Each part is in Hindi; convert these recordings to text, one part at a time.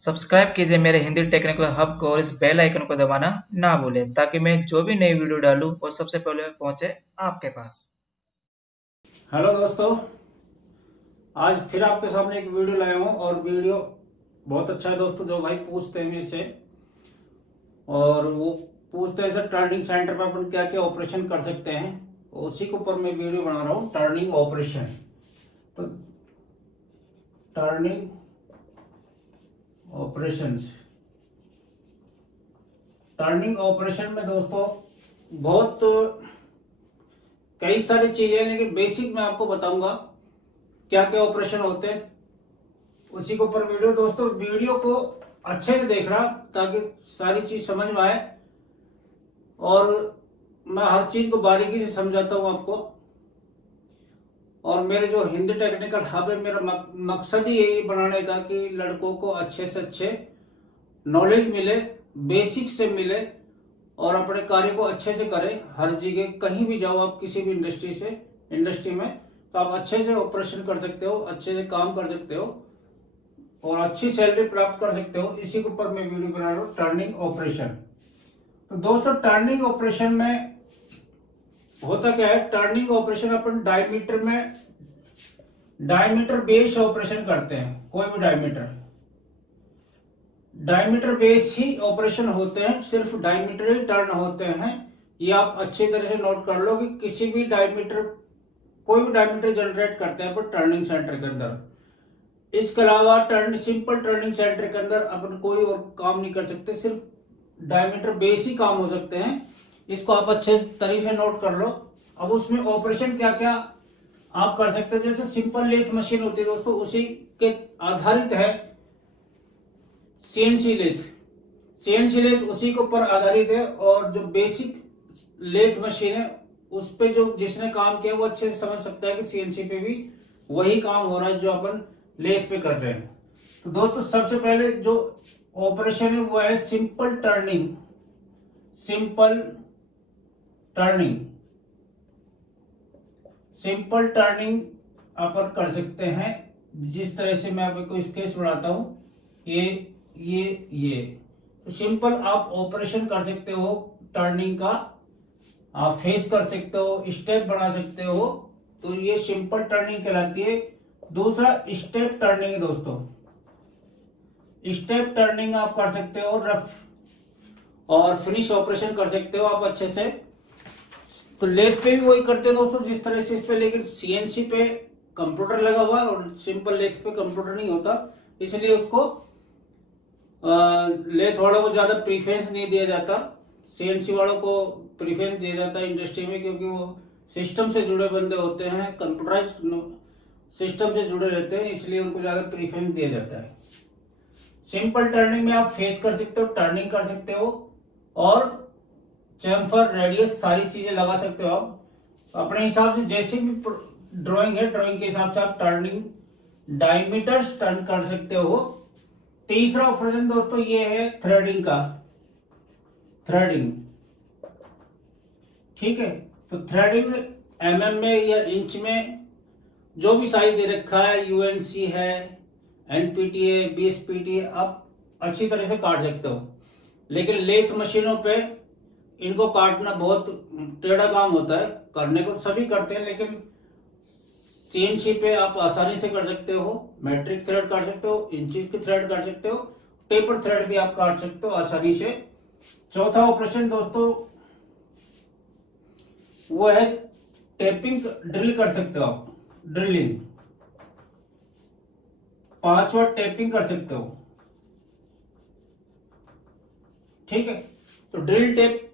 सब्सक्राइब कीजिए मेरे हिंदी टेक्निकल हब को और इस बेल आइकन को दबाना ना भूलें ताकि मैं जो भी नई वीडियो डालूं वो सबसे पहले पहुंचे आपके पास। हेलो दोस्तों, आज फिर आपके सामने एक वीडियो लाया हूँ और वीडियो बहुत अच्छा है दोस्तों। जो भाई पूछते हैं मेरे से और वो पूछते हैं सर टर्निंग सेंटर पर अपन क्या क्या ऑपरेशन कर सकते हैं, उसी के ऊपर मैं वीडियो बना रहा हूँ। टर्निंग ऑपरेशन, तो टर्निंग ऑपरेशंस, टर्निंग ऑपरेशन में दोस्तों बहुत कई सारी चीजें हैं, लेकिन बेसिक मैं आपको बताऊंगा क्या क्या ऑपरेशन होते हैं, उसी के ऊपर वीडियो। दोस्तों वीडियो को अच्छे से देखना ताकि सारी चीज समझ में आए, और मैं हर चीज को बारीकी से समझाता हूं आपको। और मेरे जो हिंदी टेक्निकल हब है, मेरा मकसद ही यही बनाने का कि लड़कों को अच्छे से अच्छे नॉलेज मिले, बेसिक से मिले और अपने कार्य को अच्छे से करें। हर जगह कहीं भी जाओ आप, किसी भी इंडस्ट्री में, तो आप अच्छे से ऑपरेशन कर सकते हो, अच्छे से काम कर सकते हो और अच्छी सैलरी प्राप्त कर सकते हो। इसी के ऊपर मैं वीडियो बना रहा हूँ, टर्निंग ऑपरेशन। तो दोस्तों टर्निंग ऑपरेशन में होता क्या है, टर्निंग ऑपरेशन अपन डायमीटर बेस्ड ऑपरेशन करते हैं। कोई भी डायमीटर बेस ही ऑपरेशन होते हैं, सिर्फ डायमीटर ही टर्न होते हैं। ये आप अच्छी तरह से नोट कर लो कि कोई भी डायमीटर जनरेट करते हैं अपन टर्निंग सेंटर के अंदर। इसके अलावा सिंपल टर्निंग सेंटर के अंदर अपन कोई और काम नहीं कर सकते, सिर्फ डायमीटर बेस ही काम हो सकते हैं। इसको आप अच्छे तरीके से नोट कर लो। अब उसमें ऑपरेशन क्या क्या आप कर सकते हैं, जैसे सिंपल लेथ मशीन होती है दोस्तों, उसी के आधारित है सीएनसी लेथ उसी के ऊपर आधारित है। और जो बेसिक लेथ मशीन है उस पे जो जिसने काम किया वो अच्छे से समझ सकता है कि सीएनसी पे भी वही काम हो रहा है जो अपन लेथ पे कर रहे हैं। तो दोस्तों सबसे पहले जो ऑपरेशन है वो है सिंपल टर्निंग अपन कर सकते हैं। जिस तरह से मैं आपको स्केच बनाता हूं, ये तो सिंपल आप ऑपरेशन कर सकते हो टर्निंग का, आप फेस कर सकते हो, स्टेप बना सकते हो। तो ये सिंपल टर्निंग कहलाती है। दूसरा स्टेप टर्निंग है दोस्तों। स्टेप टर्निंग आप कर सकते हो, रफ और फिनिश ऑपरेशन कर सकते हो आप अच्छे से। तो लेथ पे भी वही करते हैं दोस्तों जिस तरह से इस पे, लेकिन सीएनसी पे कंप्यूटर लगा हुआ है और सिंपल लेथ पे कंप्यूटर नहीं होता, इसलिए उसको लेथ वालों को ज्यादा प्रीफरेंस नहीं दिया जाता। सीएनसी वालों को प्रीफरेंस दिया जाता है इंडस्ट्री में, क्योंकि वो सिस्टम से जुड़े बंदे होते हैं, कंप्यूटराइज्ड सिस्टम से जुड़े रहते हैं, इसलिए उनको ज्यादा प्रीफरेंस दिया जाता है। सिंपल टर्निंग में आप फेस कर सकते हो, टर्निंग कर सकते हो और चैम्फर, रेडियस, सारी चीजें लगा सकते हो आप अपने हिसाब से। जैसे भी ड्राइंग है, ड्राइंग के हिसाब से आप टर्निंग डायमीटर्स टर्न कर सकते हो। तीसरा ऑपरेशन दोस्तों ये है थ्रेडिंग का। ठीक है, तो थ्रेडिंग एमएम में या इंच में जो भी साइज दे रखा है, यूएनसी है, एनपीटी है, बीएसपीटी है, आप अच्छी तरह से काट सकते हो। लेकिन लेथ मशीनों पे इनको काटना बहुत टेढ़ा काम होता है। करने को सभी करते हैं, लेकिन सीएनसी पे आप आसानी से कर सकते हो। मैट्रिक थ्रेड कर सकते हो, इंचेस की थ्रेड कर सकते हो, टेपर थ्रेड भी आप काट सकते हो आसानी से। चौथा ऑपरेशन दोस्तों वो है टेपिंग, ड्रिल कर सकते हो आप, ड्रिलिंग। पांचवा टेपिंग कर सकते हो। ठीक है, तो ड्रिल टेप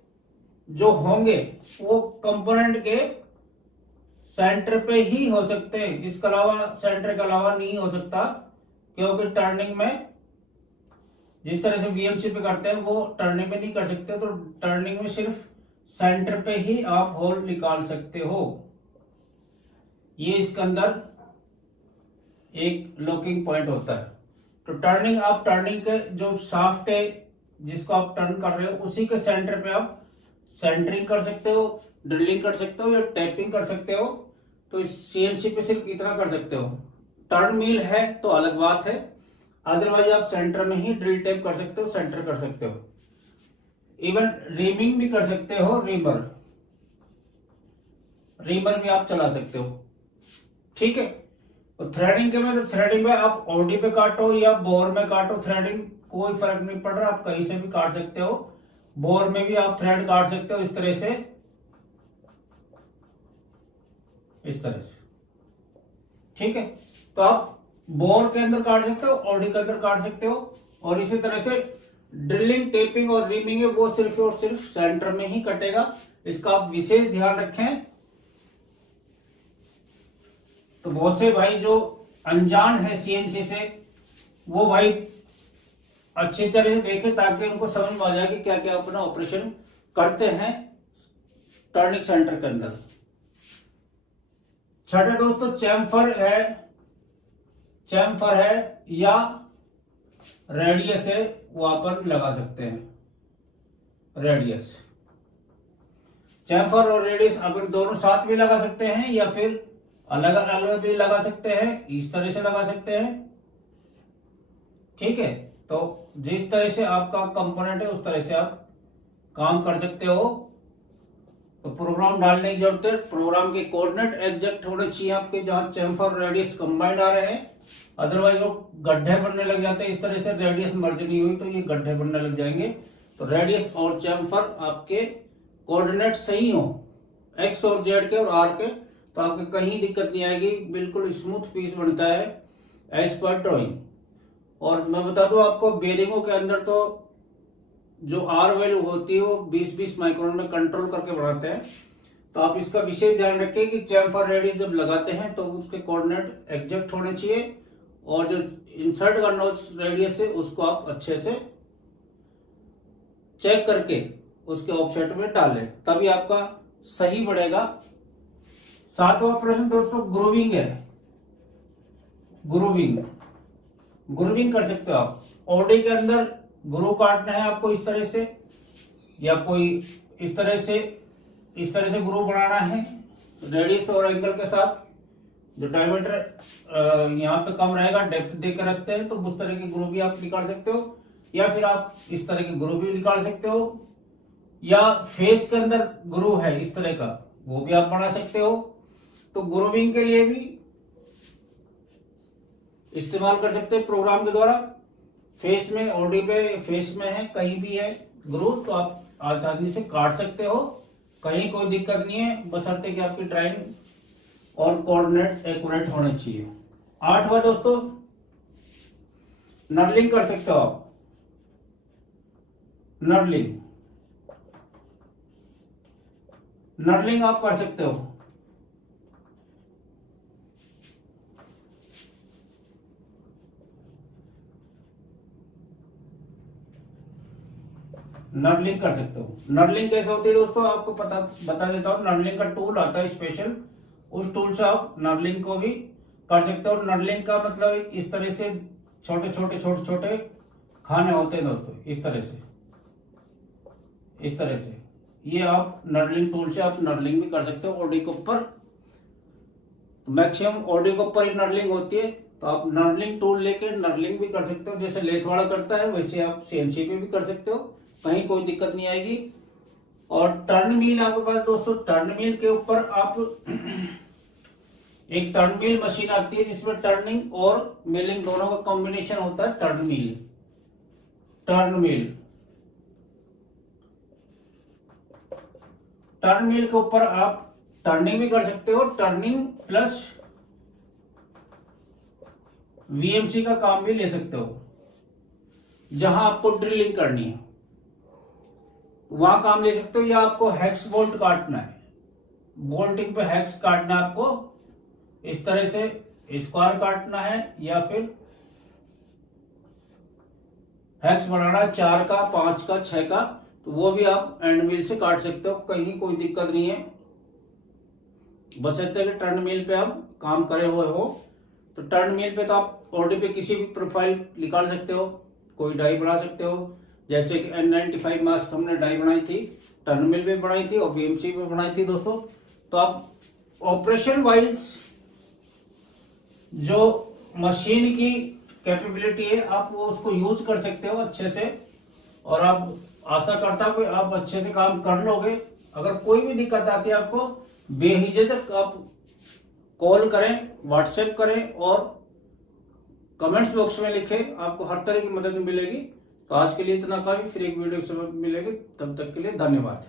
जो होंगे वो कंपोनेंट के सेंटर पे ही हो सकते हैं, इसके अलावा सेंटर के अलावा नहीं हो सकता, क्योंकि टर्निंग में जिस तरह से बीएमसी पे करते हैं वो टर्निंग में नहीं कर सकते। तो टर्निंग में सिर्फ सेंटर पे ही आप होल निकाल सकते हो। ये इसके अंदर एक लॉकिंग पॉइंट होता है। तो टर्निंग के जो शाफ्ट है जिसको आप टर्न कर रहे हो उसी के सेंटर पे आप सेंटरिंग कर सकते हो, ड्रिलिंग कर सकते हो या टैपिंग कर सकते हो। तो इस सीएनसी पे सिर्फ इतना कर सकते हो। टर्न मिल है तो अलग बात है, अदरवाइज आप सेंटर में ही ड्रिल टेप कर सकते हो, सेंटर कर सकते हो। इवन रीमिंग भी कर सकते हो, रीमर भी आप चला सकते हो। ठीक है, तो थ्रेडिंग के में, तो थ्रेडिंग में आप ओडी पे काटो या बोर में काटो, थ्रेडिंग कोई फर्क नहीं पड़ रहा, आप कहीं से भी काट सकते हो। बोर में भी आप थ्रेड काट सकते हो इस तरह से, इस तरह से। ठीक है, तो आप बोर के अंदर काट सकते हो, ओडी के अंदर काट सकते हो। और इसी तरह से ड्रिलिंग, टेपिंग और रीमिंग है वो सिर्फ और सिर्फ सेंटर में ही कटेगा, इसका आप विशेष ध्यान रखें। तो बहुत से भाई जो अनजान है सीएनसी से, वो भाई अच्छी तरह से देखे ताकि उनको समझ में आ जाए कि क्या क्या अपना ऑपरेशन करते हैं टर्निंग सेंटर के अंदर। छठे दोस्तों चैम्फर है या रेडियस है, वो अपन लगा सकते हैं। रेडियस, चैम्फर और रेडियस अपन दोनों साथ भी लगा सकते हैं या फिर अलग अलग भी लगा सकते हैं, इस तरह से लगा सकते हैं। ठीक है, तो जिस तरह से आपका कंपोनेंट है उस तरह से आप काम कर सकते हो। तो प्रोग्राम डालने की जरूरत है, प्रोग्राम के कोऑर्डिनेट एग्जैक्ट होने चाहिए आपके, जहां चैम्फर और रेडियस कंबाइंड आ रहे हैं, अदरवाइज वो गड्ढे बनने लग जाते हैं। इस तरह से रेडियस मर्ज नहीं हुई तो ये गड्ढे बनने लग जाएंगे। तो रेडियस और चैम्फर आपके कोऑर्डिनेट सही हो, एक्स और जेड के और आर के, तो आपको कहीं दिक्कत नहीं आएगी, बिल्कुल स्मूथ पीस बनता है एज पर ड्रॉइंग। और मैं बता दूं आपको, बेरिंगों के अंदर तो जो आर वैल्यू होती है वो 20-20 माइक्रोन में कंट्रोल करके बढ़ाते हैं। तो आप इसका विशेष ध्यान रखें कि चैम्फर रेडियस जब लगाते हैं तो उसके कोऑर्डिनेट एग्जैक्ट होने चाहिए, और जो इंसर्ट करना रेडियस है उसको आप अच्छे से चेक करके उसके ऑफसेट में डालें, तभी आपका सही बढ़ेगा। सातवां प्रश्न दोस्तों ग्रूविंग है। ग्रूविंग कर सकते हो आप। ओडी के अंदर ग्रूव काटना है आपको इस तरह से, या कोई इस तरह से ग्रूव बनाना है रेडियस और एंगल के साथ। जो डायमीटर यहाँ पे कम रहेगा, डेप्थ देकर रखते हैं, तो उस तरह की ग्रूव भी आप निकाल सकते हो, या फिर आप इस तरह की ग्रूव भी निकाल सकते हो, या फेस के अंदर ग्रूव है इस तरह का, वो भी आप बना सकते हो। तो ग्रूविंग के लिए भी इस्तेमाल कर सकते हैं प्रोग्राम के द्वारा। फेस में, ओडी पे फेस में है, कहीं भी है ग्रूव, तो आप आसानी से काट सकते हो, कहीं कोई दिक्कत नहीं है, बशर्ते कि आपकी ड्राइंग और कोऑर्डिनेट एक्यूरेट होने चाहिए। आठवां दोस्तों नर्लिंग कर सकते हो आप। नर्लिंग आप कर सकते हो। नर्लिंग कर सकते हो। नर्लिंग कैसे होती है दोस्तों, आपको बता देता हूँ। नर्लिंग का टूल आता है स्पेशल, उस टूल से आप नर्लिंग को भी कर सकते हो। नर्लिंग का मतलब इस तरह से छोटे छोटे खाने होते हैं दोस्तों, इस तरह से ये आप नर्लिंग टूल से आप नर्लिंग भी कर सकते हो। ओडी के ऊपर मैक्सिमम ओडी के ऊपर ही नर्लिंग होती है, तो आप नर्लिंग टूल लेके नर्लिंग भी कर सकते हो। जैसे लेथ वाला करता है वैसे आप सीएनसी पे भी कर सकते हो, कहीं कोई दिक्कत नहीं आएगी। और टर्न मिल आपके पास दोस्तों, टर्न मिल के ऊपर आप एक टर्न मिल मशीन आती है जिसमें टर्निंग और मिलिंग दोनों का कॉम्बिनेशन होता है। टर्न मिल के ऊपर आप टर्निंग भी कर सकते हो, टर्निंग प्लस वीएमसी का काम भी ले सकते हो। जहां आपको ड्रिलिंग करनी है वहां काम ले सकते हो, या आपको हेक्स बोल्ट काटना है, बोल्टिंग पे हेक्स काटना है आपको, इस तरह से स्क्वायर काटना है, या फिर हेक्स बनाना है 4 का, 5 का, 6 का, तो वो भी आप एंड मिल से काट सकते हो, कहीं कोई दिक्कत नहीं है। बशर्ते कि टर्न मिल पे आप काम करे हुए हो। तो टर्न मिल पे तो आप ओडी पे किसी भी प्रोफाइल निकाल सकते हो, कोई डाई बना सकते हो। जैसे कि N95 मास्क हमने डाई बनाई थी, टर्न मिल पे बनाई थी और बीएमसी पे बनाई थी दोस्तों। तो आप ऑपरेशन वाइज जो मशीन की कैपेबिलिटी है, आप वो उसको यूज कर सकते हो अच्छे से। और आप आशा करता हूं कि आप अच्छे से काम कर लोगे। अगर कोई भी दिक्कत आती है आपको, बेहिचक आप कॉल करें, व्हाट्सएप करें और कमेंट्स बॉक्स में लिखें, आपको हर तरह की मदद मिलेगी। तो आज के लिए इतना काफी, फिर एक वीडियो से मिलेगी, तब तक के लिए धन्यवाद।